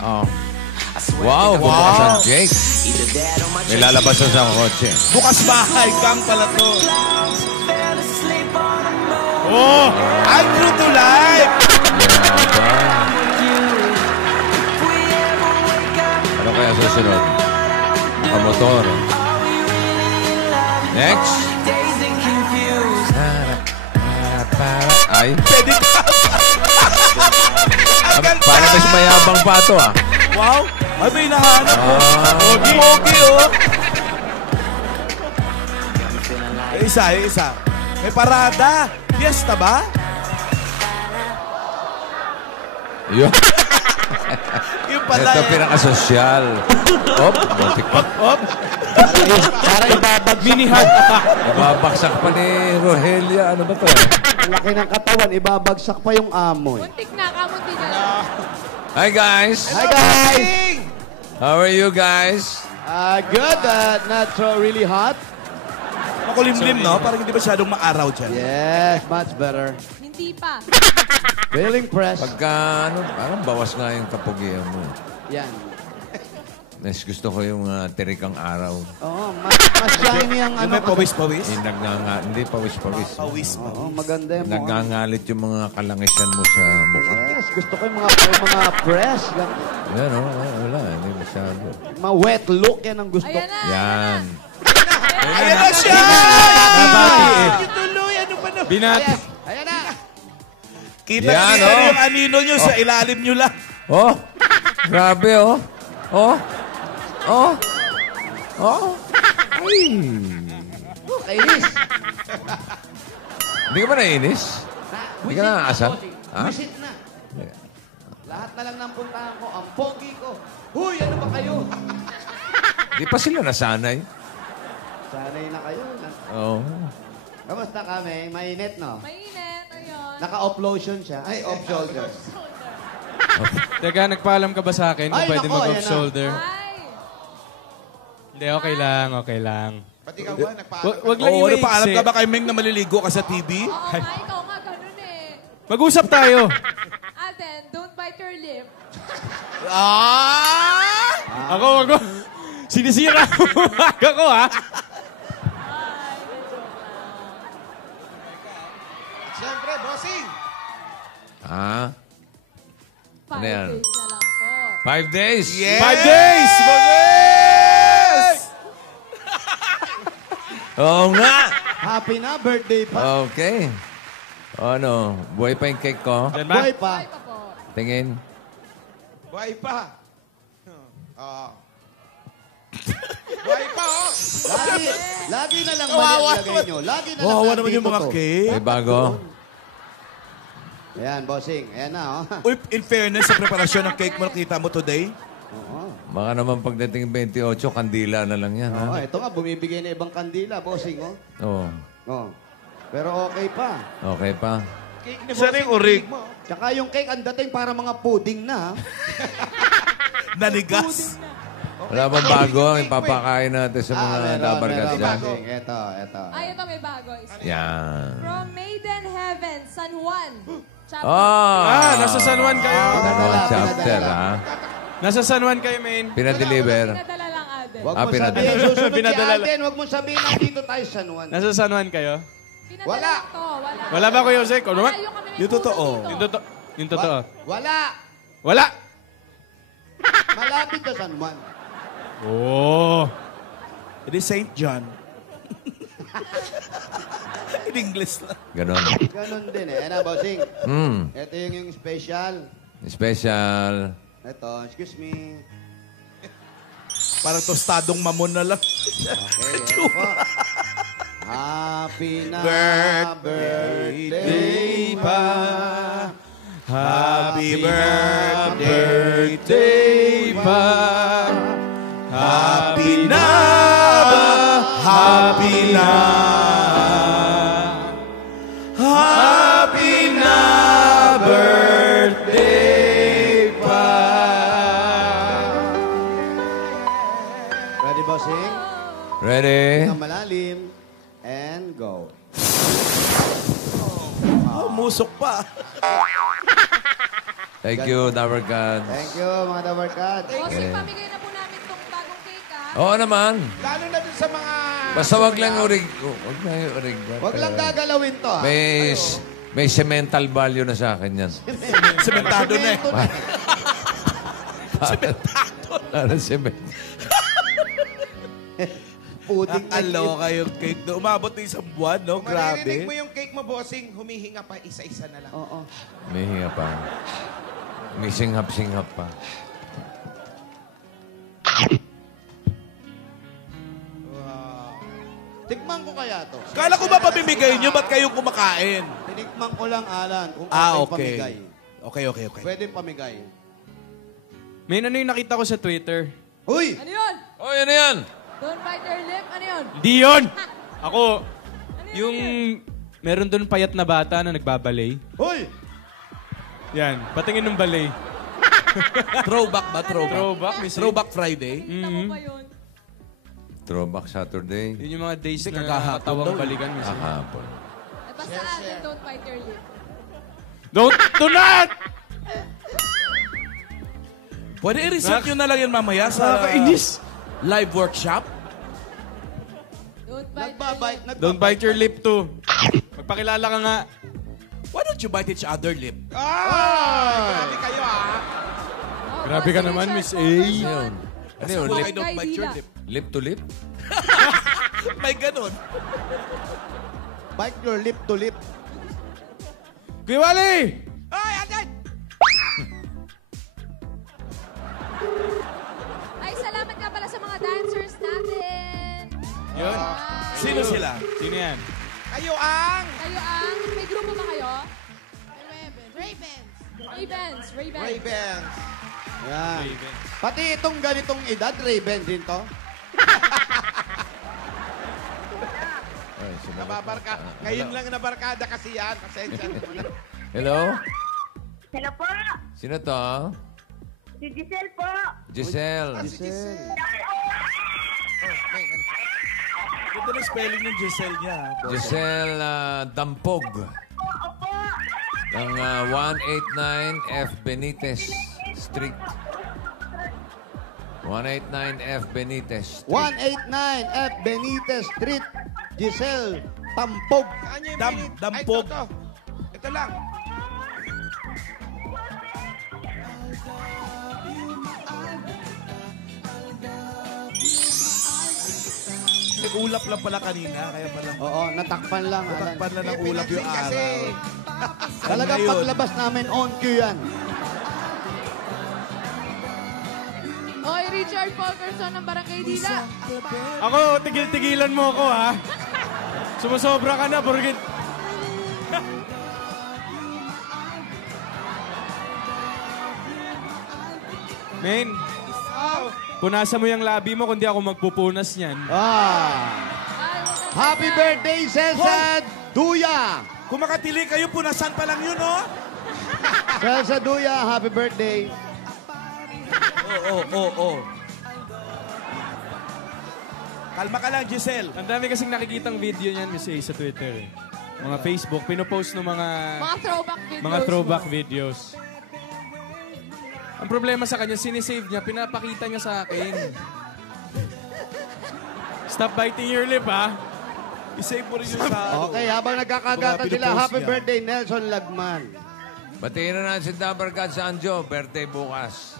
Oh. Wow, bumukas ang Jake. May lalabas na sa kotse. Bukas bahay, gang pala to. Oh, I'm true to life. Ano kaya susunod? Nakamotor. Next. Ay. Pwede ka. Para mas mayabang pa ito, ah. Wow. Ay, may nahanap ko. Pogi, oh. Isa. May parada. Fiesta ba? Yun. Yung pala. Ito pinaka-sosyal. Op. Op. Para ibabagsak. Minihan. Ibabaksak pa ni Rogelia. Ano ba ito? Laki ng katawan, ibabagsak pa yung amoy. Muntik na, kamunti na. Hi, guys. Hi, guys! How are you guys? Good. Not so really hot. Makulimlim, no? Parang hindi masyadong maaraw dyan. Yes, much better. Hindi pa. Feeling fresh. Pagka, parang bawas nga yung kapugian mo. Yan. Mas gusto ko yung tirikang araw. Oo, mas shiny ang Yung may pawis-pawis? Yung hindi pawis-pawis. Pawis. Oo, maganda yung mga... Nagngangalit yung mga kalangisan mo sa mukha. Yes, gusto ko yung mga fresh. Yan, wala. Hindi masyado. Mga wet look, yan ang gusto ko. Ayan na. Yan. Ayan na siya! Yung tuloy, ano ba na? Binati. Ayan na! Kita Yan, niyo oh. yung anino nyo sa ilalim nyo lang. Oh, grabe, oh. Oh. Ay. Kainis! Hindi ka ba nainis? Hindi ka naaasar? Ha? Visit na. Lahat na lang ng puntahan ko, ang pogi ko. Huy, ano ba kayo? Di pa sila nasanay. Sanay na kayo. Oo. Kamusta kami? Mainit, no? Mainit. Ayun. Naka-off-lotion siya. Ay, off-shoulder. Teka, nagpaalam ka ba sa akin kung Ay, pwede nako, mag-off ayan shoulder? Ay. Hindi, okay lang. Pati ka ba? Nagpaalam Wag lang Oo, yung napaalam maiksi. ka ba kay Meng na maliligo ka sa TV? Oo nga, ikaw nga, ganun eh. Mag-usap tayo. Alden, don't bite your lip. Ako. Sinisira mo ako, ha? Siyempre, bossing! Ha? Ano 5 yan? days na lang po. 5 days? Yes! 5 days! Yes! Oo nga. Happy na, birthday pa. Okay. Ano, buhay pa yung cake ko? Yan ba? Boy pa. Bye pa po. Tingin. Buhay pa! Buhay pa, oh! Lagi na lang mali ang lagay nyo. Lagi na lang Wawa naman nandito yung mga to. cake. May bago. Ayan, bossing. Ayan na, oh. Uy, in fairness sa preparasyon ng cake mo, nakita mo today? Oo. Baka naman pagdating 28, kandila na lang yan. Oo, Ha? ito nga, bumibigay na ibang kandila, bossing, oh. Oo. Oh. Pero okay pa. Okay pa. Cake ni Isa rin bossing, urig. cake mo. Tsaka yung cake, ang dating para mga pudding na, ha? Nanigas. Wala bang bago ang ipapakain natin sa mga dabargas dyan? bossing. Ito. Ay, ito may bago. Yan. From Maiden Heaven, San Juan. Chapter. Oh! Nasa San Juan kayo. Ano ang chapter, ha? Nasa San Juan kayo, main. Pinadeliver. Pinadala lang, Alden. Huwag mo pinadala. sabihin, susunod si Pinadala. Alden, huwag mo sabihin na dito tayo sa San Juan. Nasa San Juan kayo? Pinadala Wala. lang to. Wala. Wala ba, Kuya Jose? Ano naman? Yung kami may Yung totoo. puso dito. Yung totoo. Wala. Wala! Malapit na San Juan. Oo. It is St. John. In English lang. Ganon. Ganon din, eh. Ayan na, bossing. Ito yung special. Special. Ito, excuse me. Parang tostadong mamon na lang. Okay, ito po. Happy na Birthday pa. Happy birthday pa. Happy na. Happy na. Happy na birthday pa. Ready, bossing? Ready? Ang malalim. And go. Oh, musok pa. Thank you, Dabarkad. Thank you, mga Dabarkad. Bossing, pamigay na po namin itong bagong cake, ha? Oo naman. Lalo na dun sa mga... Basta wag lang urig. Wag na yung urig. Huwag lang gagalawin to, ha? May cemental value na sa akin yan. Sementado na eh. Parang cement. Puding na Aloka yung cake. Umabot na isang buwan, no? Maririnig mo Grabe. yung cake mo, bossing, humihinga pa isa-isa na lang. Oo. May hinga pa. May singhap-singhap pa. Tikman ko kaya to. Kala ko ba pamimigay nyo? Ba't kayong kumakain? Tinikman ko lang, Alan, kung Okay. pamigay. Okay. Pwede pamigay. May ano yung nakita ko sa Twitter. Uy! Ano yun? Oh, yan na yan. Don't bite your lip. Ano yun? Di yun! Ako, Ano yung meron doon payat na bata na nagbabalay. Uy! Yan, patingin ng balay. Throwback ba? Throwback? Throwback, Miss A. Throwback Friday? Nakita mo ba yun? Throwback Saturday. Yun yung mga days Hindi, na kagahapon nakatawang daw. balikan. Miss A. Kahapon. Eh, basta akin, don't bite your lip. Do not! Pwede i-reset nyo na lang yan mamaya sa Nakakainis! live workshop. Don't bite your Nagbabite. lip. Don't bite your lip too. Magpakilala ka nga. Why don't you bite each other lip? Grabe kayo, ah. Oh, Grabe ka bossing, naman, Richard Miss A. Fulkerson. Yun. Ano yun? Why Lip, don't bite your Dila. lip? lip to lip? May ganun. Bite your lip to lip. Kuya Wally! Ay, agad! Ay, salamat nga pala sa mga dancers natin. Yun. Sino sila? Sino yan? Kayo ang... Kayo ang... May grupo ba kayo? Ravens. Ravens. Ravens. Yan. Pati itong ganitong edad, Raven din to. Ay, sumagot. Nababarka. Ngayon lang nabarkada kasi yan. Pasensya na. Hello? Hello po. Sino to? Si Giselle po. Giselle. Ganda na spelling ng Giselle niya. Giselle Dampog. Opo. Ng 189 F. Benitez Street. 189 F. Benitez Street. 189 F. Benitez Street. Giselle Tampog. Saan niyo yung Dam- pinit? dampog. Ay, ito lang. Ulap lang pala kanina, kaya pala. Oo, natakpan lang. Alan. Takpan lang ng May ulap yung pinansin kasi. araw. Talagang Ngayon. paglabas namin on cue yan. Oy, Richard Fulkerson ng Barangay Dila. Ako, tigil-tigilan mo ako, ha? Sumusobra ka na, porkit... Men, punasan mo yung labi mo kundi ako magpupunas niyan. Ah. Ay, huwag kang Happy ganyan. birthday, Celsa Duya! Kung makatili kayo, punasan pa lang yun, oh. Celsa Duya, happy birthday. Oo. Kalma ka lang, Giselle. Ang dami kasing nakikitang video niyan, Miss A, sa Twitter. Eh. Mga Facebook, pinopost ng mga Mga throwback videos. videos. Ang problema sa kanya, sinisave niya, pinapakita niya sa akin. Stop biting your lip, ha? I-save mo rin yung sa... Okay, habang nagkakagatan Mga sila, pinupost happy niya. birthday, Nelson Lagman. Batiin na natin si Dabarkad sa Anjo. Birthday bukas.